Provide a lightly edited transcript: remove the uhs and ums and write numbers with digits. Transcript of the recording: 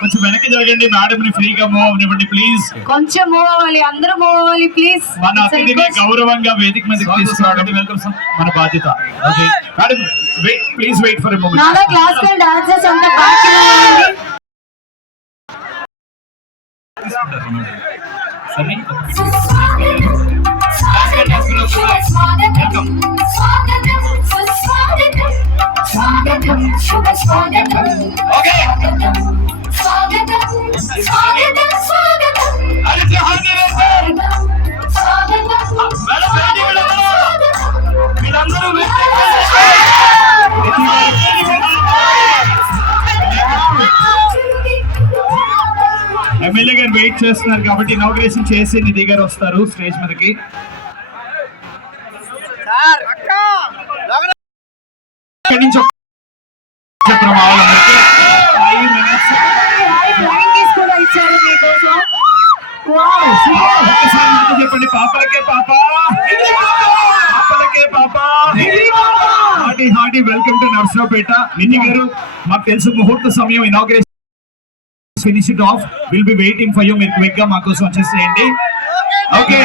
కొంచెం వెనక్కి జరగండి, మేడం ని ఫ్రీగా మూవ్ అవ్వండి ప్లీజ్. కొంచెం మూవ్ అవ్వాలి, అందరూ మూవ్ అవ్వాలి ప్లీజ్. మన అతిథిని గౌరవంగా వేదిక మీదకి తీసుకురావడం మన బాధ్యత. Okay madam, please wait for a moment. నాలా క్లాసికల్ డాన్సర్స్ అంతా బాగా సరే ఎమ్మెల్యే గారు వెయిట్ చేస్తున్నారు కాబట్టి ఇనాగ్రేషన్ చేసి నిధి గారు వస్తారు స్టేజ్ మీదకి. చెప్పండి పాపలకే పాప, పాపలకే పాప. Hearty hearty welcome to Narasaraopet. Nidhi గారు మాకు తెలుసు ముహూర్త సమయం, inauguration finish it off. Will be waiting for you. మీరు క్విక్ గా మా కోసం వచ్చేసేయండి. ఓకే